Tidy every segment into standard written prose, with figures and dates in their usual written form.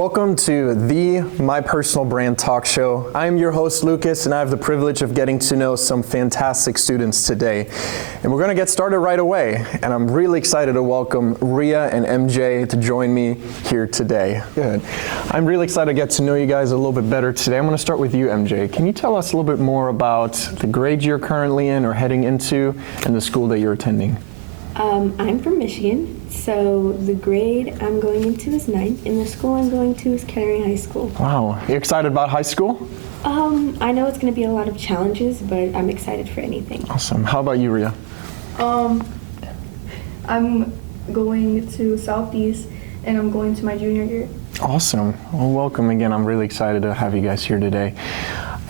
Welcome to the My Personal Brand Talk Show. I am your host, Lucas, and I have the privilege of getting to know some fantastic students today. And we're going to get started right away. And I'm really excited to welcome Rhea and MJ to join me here today. Good. I'm really excited to get to know you guys a little bit better today. I'm going to start with you, MJ. Can you tell us a little bit more about the grade you're currently in or heading into and the school that you're attending? I'm from Michigan, so the grade I'm going into is 9th, and the school I'm going to is Kettering High School. Wow, you excited about high school? I know it's going to be a lot of challenges, but I'm excited for anything. Awesome. How about you, Rhea? I'm going to Southeast, and I'm going to my junior year. Awesome. Well, welcome again. I'm really excited to have you guys here today.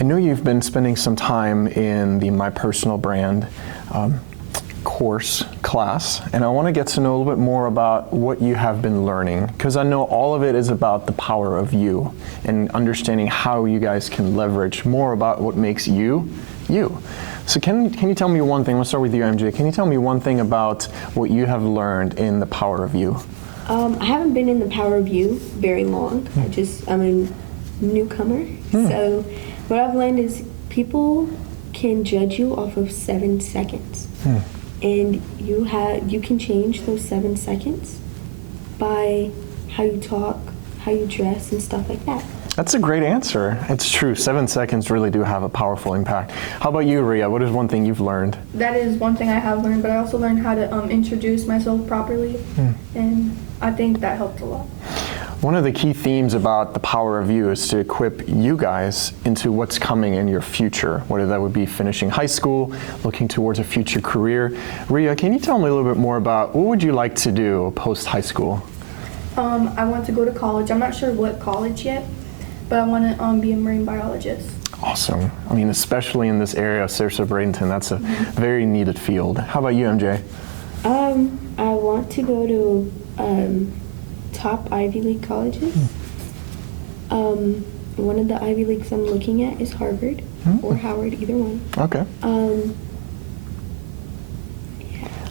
I know you've been spending some time in the My Personal Brand class, and I want to get to know a little bit more about what you have been learning, because I know all of it is about the power of you and understanding how you guys can leverage more about what makes you, you. So can you tell me one thing? Let's start with you, MJ. Can you tell me one thing about what you have learned in the power of you? I haven't been in the power of you very long. I'm a newcomer. So what I've learned is people can judge you off of 7 seconds. And you can change those 7 seconds by how you talk, how you dress, and stuff like that. That's a great answer. It's true. 7 seconds really do have a powerful impact. How about you, Rhea? What is one thing you've learned? That is one thing I have learned, but I also learned how to introduce myself properly, and I think that helped a lot. One of the key themes about the power of you is to equip you guys into what's coming in your future, whether that would be finishing high school, looking towards a future career. Rhea, can you tell me a little bit more about what would you like to do post-high school? I want to go to college. I'm not sure what college yet, but I want to be a marine biologist. Awesome. I mean, especially in this area of Sarasota, Bradenton, that's a very needed field. How about you, MJ? I want to go to top Ivy League colleges. One of the Ivy Leagues I'm looking at is Harvard or Howard, either one. Okay.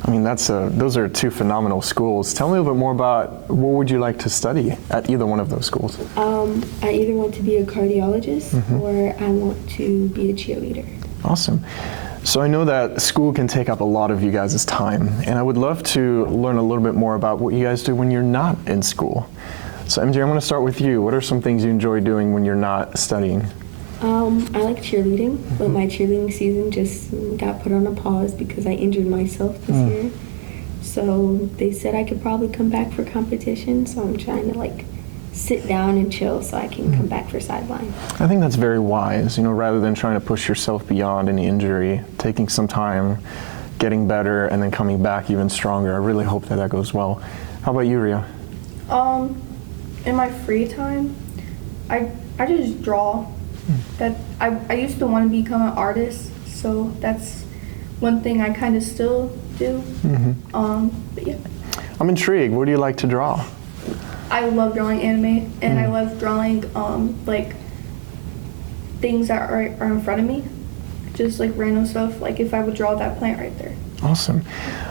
I mean, those are two phenomenal schools. Tell me a little bit more about what would you like to study at either one of those schools? I either want to be a cardiologist or I want to be a cheerleader. Awesome. So I know that school can take up a lot of you guys' time, and I would love to learn a little bit more about what you guys do when you're not in school. So MJ, I'm going to start with you. What are some things you enjoy doing when you're not studying? I like cheerleading, but my cheerleading season just got put on a pause because I injured myself this year. So they said I could probably come back for competition, so I'm trying to sit down and chill so I can come back for sideline. I think that's very wise, rather than trying to push yourself beyond any injury, taking some time, getting better, and then coming back even stronger. I really hope that goes well. How about you, Rhea? In my free time, I just draw. That I used to want to become an artist, so that's one thing I kind of still do. But yeah. I'm intrigued. What do you like to draw? I love drawing anime, and I love drawing things that are in front of me, just random stuff, if I would draw that plant right there. Awesome.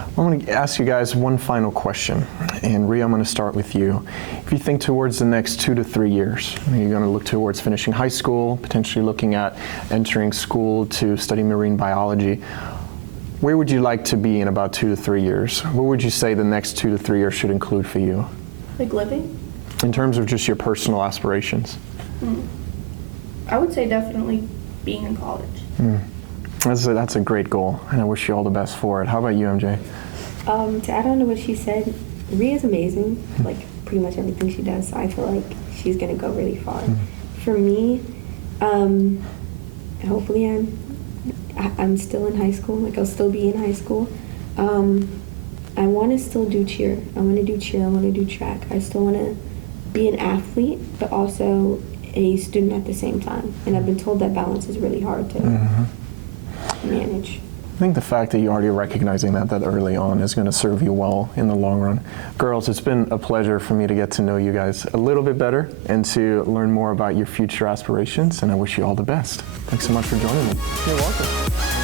I'm going to ask you guys one final question, and Rhea, I'm going to start with you. If you think towards the next 2 to 3 years, you're going to look towards finishing high school, potentially looking at entering school to study marine biology, where would you like to be in about 2 to 3 years? What would you say the next 2 to 3 years should include for you? Living? In terms of just your personal aspirations? I would say definitely being in college. That's a great goal, and I wish you all the best for it. How about you, MJ? To add on to what she said, Rhea's amazing, pretty much everything she does, so I feel like she's going to go really far. For me, hopefully I'm still in high school, I'll still be in high school. I want to still do cheer. I want to do cheer. I want to do track. I still want to be an athlete, but also a student at the same time. And I've been told that balance is really hard to manage. I think the fact that you're already recognizing that early on is going to serve you well in the long run. Girls, it's been a pleasure for me to get to know you guys a little bit better and to learn more about your future aspirations, and I wish you all the best. Thanks so much for joining me. You're welcome.